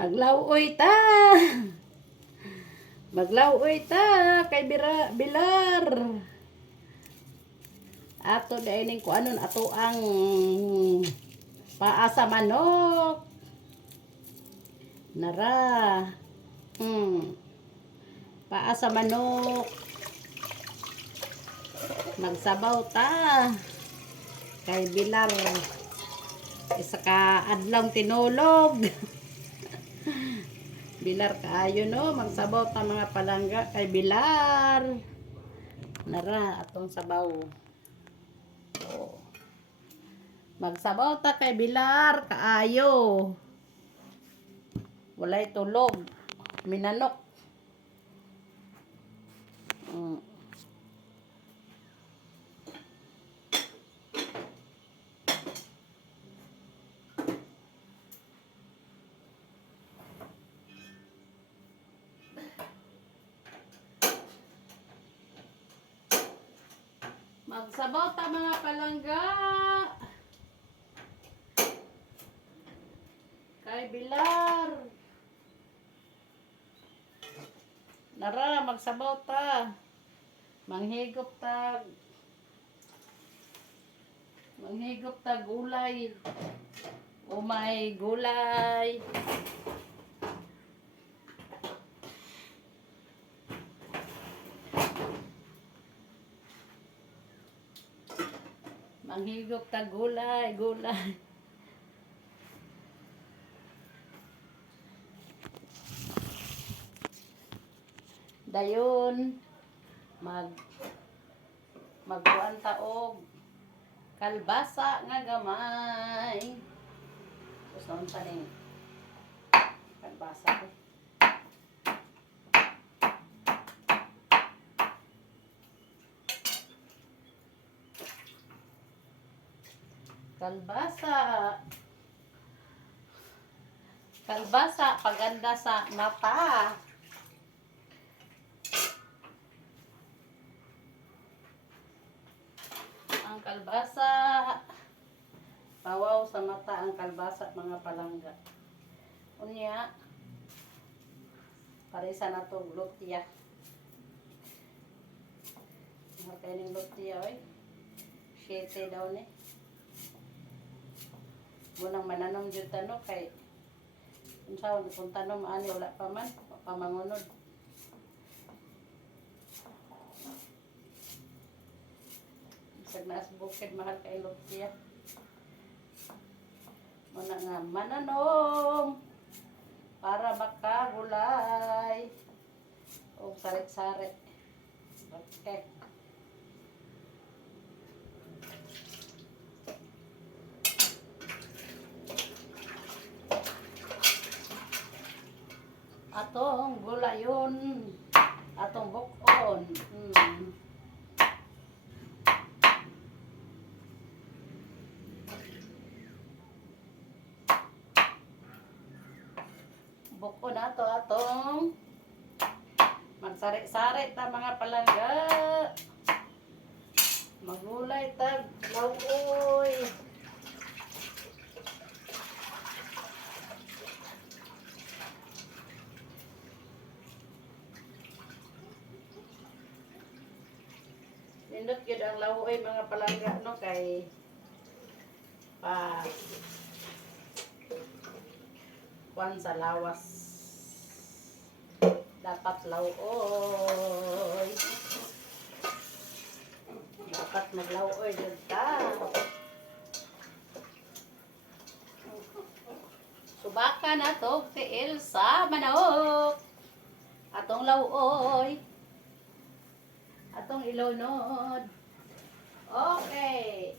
Maglawoy ta. Maglawoy ta kay Bilar. Ato daining ko anon ato ang paasa manok. Nara. Paasa manok. Magsabaw ta kay Bilar. Isa ka adlaw tinulog. Bilar kaayo no, magsabaw ta mga palangga kay Bilar. Nara atong sabaw. Oh. Magsabaw ta kay Bilar kaayo. Walay tulog. Minanok. Magsabaw ta mga palangga kay Bilar. Nara, magsabaw ta. Manghigop ta gulay. Umay gulay. Manghigop ta gulay. Dayon magkuan ta og kalbasa nga gamay. Gusto mo pa rin kalbasa ko. Kalbasa paganda sa mata. Ang kalbasa pawaw sa mata ang kalbasa mga palangga. Unya parisa na to lutya. Kaya ning lutya oy. 7 daw ni. Munang mananom jud tano kay unsaon kung tanom ani wala pa man pamangunod. Isag na sa bukid mahal kay lutya. Muna nga mananom para makagulay o sarit-sarit. Okay. Atong gulayon, atong bukon. Bukon ato atong magsari-sari ta mga palangga. Magulay tag lawoy. Nindot gid ang lawoy mga palangga no kay kuan sa lawas. Dapat lawoy. Dapat maglawoy jud ta. Subakan nato tiil sa manok. Atong lawoy. Atong ilunod. Okay.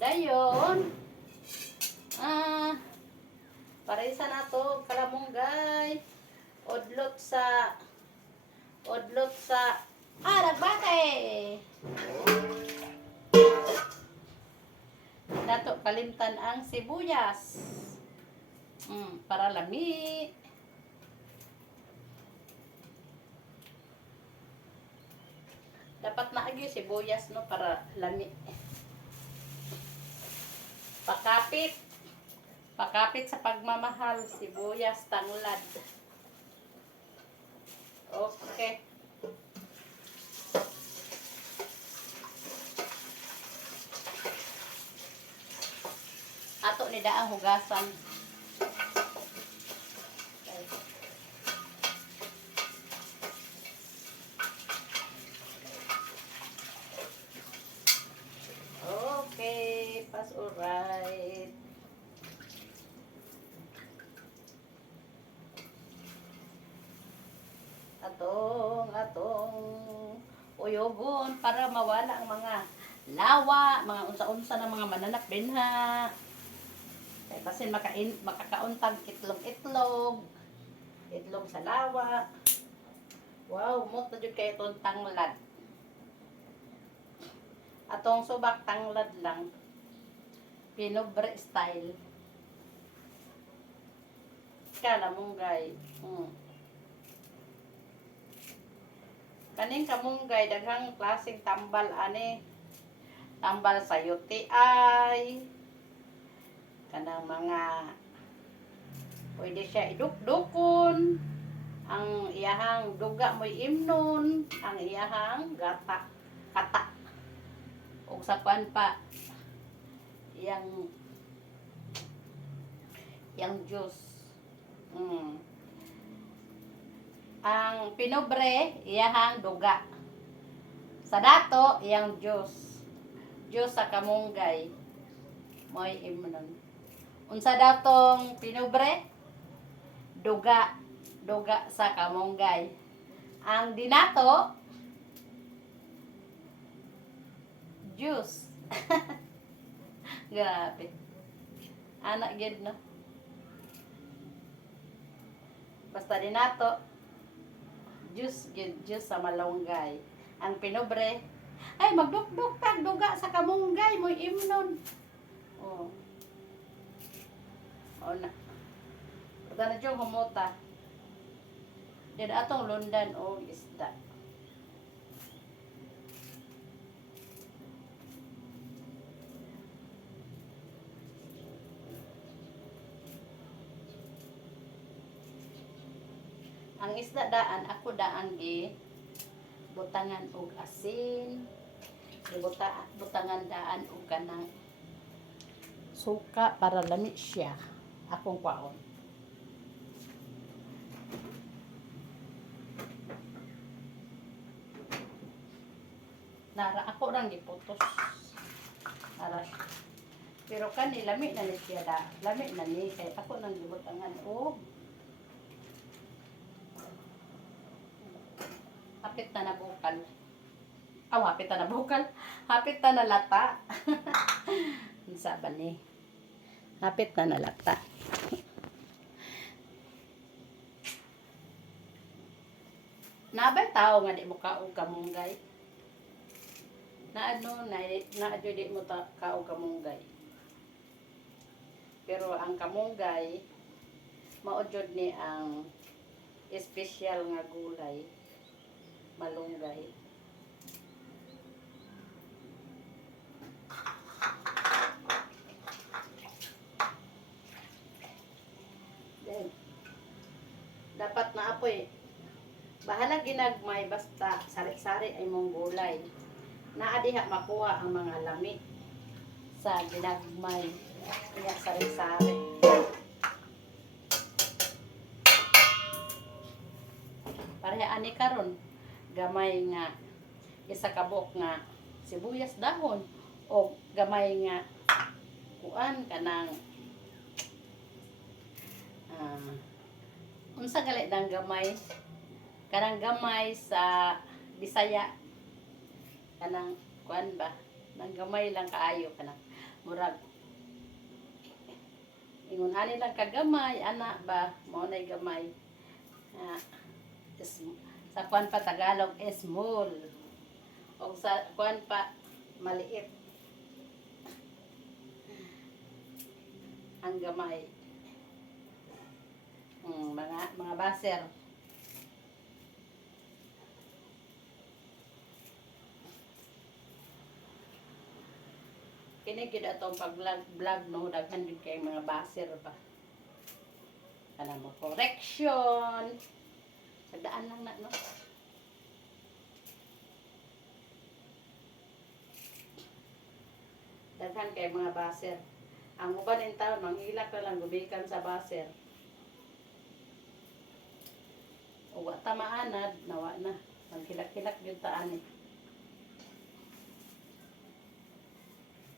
Dayon. Parisa na to kalamunggay. Odlot sa nagbate. Dato kalimtan ang sibuyas. Para lami. Dapat naagi sibuyas no para lami. Pakapit. Pakapit sa pagmamahal, sibuyas, tanglad. Okay. Ato ni daang hugasan. Okay, pas alright. Atong uyobon para mawala ang mga lawa, mga unsa-unsa ng mga mananap binha. Kasi makakauntag itlog sa lawa. Wow, mot na jud kay itong tanglad. Atong subak tanglad lang. Pinobre style. Kala munggay. Kaning kamunggay daghang klaseng tambal ani. Tambal sayote ay kanang mga pwede siya idukdukon, ang iyahang duga mo'y imnon, ang iyahang gata kata ug sa pan pa yang juice. Ang pinobre iyahang duga, sa dato iyang juice sa kamunggay mo'y imnon. Unsa datong pinobre? Duga sa kamunggay. Ang dinato, juice. Grabe. Anak gid no. Basta dinato, juice sa malunggay. Ang pinobre, ay magdukduk tag duga sa kamunggay mo'y imnon. Oh. O na. Pagka na dyan humota. Diyan atong lundan o isda. Ang isda daan, ako daan gi butangan og asin. Butangan daan og kanang suka para lami siya. Akong kwaon. Nara ako rang giputos. Nara. Pero kani lami na ni siya da. Lami na ni kay ako nang gibutangan og hapit na nabukal. Hapit na nabukal. Hapit na nalata. Unsa ba ni? Hapit na nalata. Nabay tao nga di mo kaog kamunggay. Na di mo kaog kamunggay. Pero ang kamunggay mao jud ni ang espesyal nga gulay, malunggay. Then, dapat na apoy. Bahala ginagmay basta sari-sari ay mong gulay. Naa diha makuha ang mga lami sa ginagmay. Kaya sari-sari. Pareha ani karon gamay nga isa kabok nga sibuyas dahon o gamay nga kuan kanang unsa gali dang gamay kanang gamay sa Bisaya kanang kuan ba nang gamay lang kaayo kanang murag ingon ani lang kagamay ana ba mao nay gamay sa kuan pa Tagalog small o sa kuan pa maliit ang gamay. Mga baser. kini gid atong pag-vlog no, daghan gid kay mga baser ba. Kana mo correction. Sagdaan lang na no. Daghan kay mga baser. Ang uban in taon manghilak na lang gumikan sa baser. Uwa ta maanad, nawa na. Maghilak-hilak yun taan eh.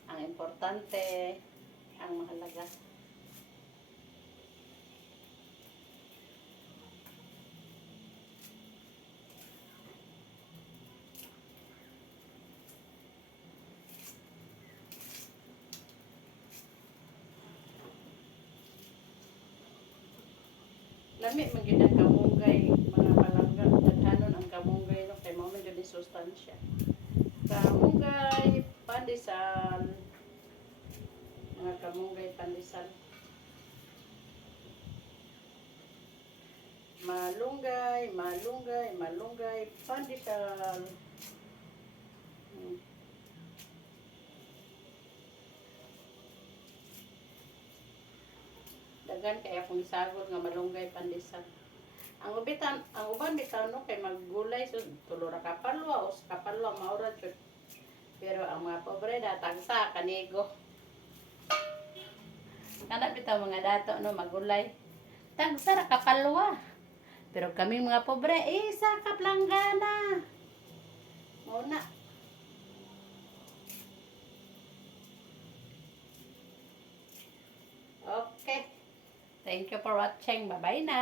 Ang importante, ang mahalaga. Lami man gyud ang kamunggay, mga palangga, daghanon ang kamunggay no kay mao man gyud ang sustansya. Kamunggay, pandesal, mga kamunggay pandesal. Malunggay, pandesal. Hmm. Dagan kay akong isagol nga malunggay pandesal. Ang uban bitaw no kay maggulay so tulo ra kapalwa o kapalwa maura jud. Pero ang mga pobre tagsa kanigo. Kana bitaw mga dato no magulay. Tagsa ra kapalwa. Pero kami mga pobre isa ka planggana. Muna. Okay. Thank you for watching. Bye-bye na.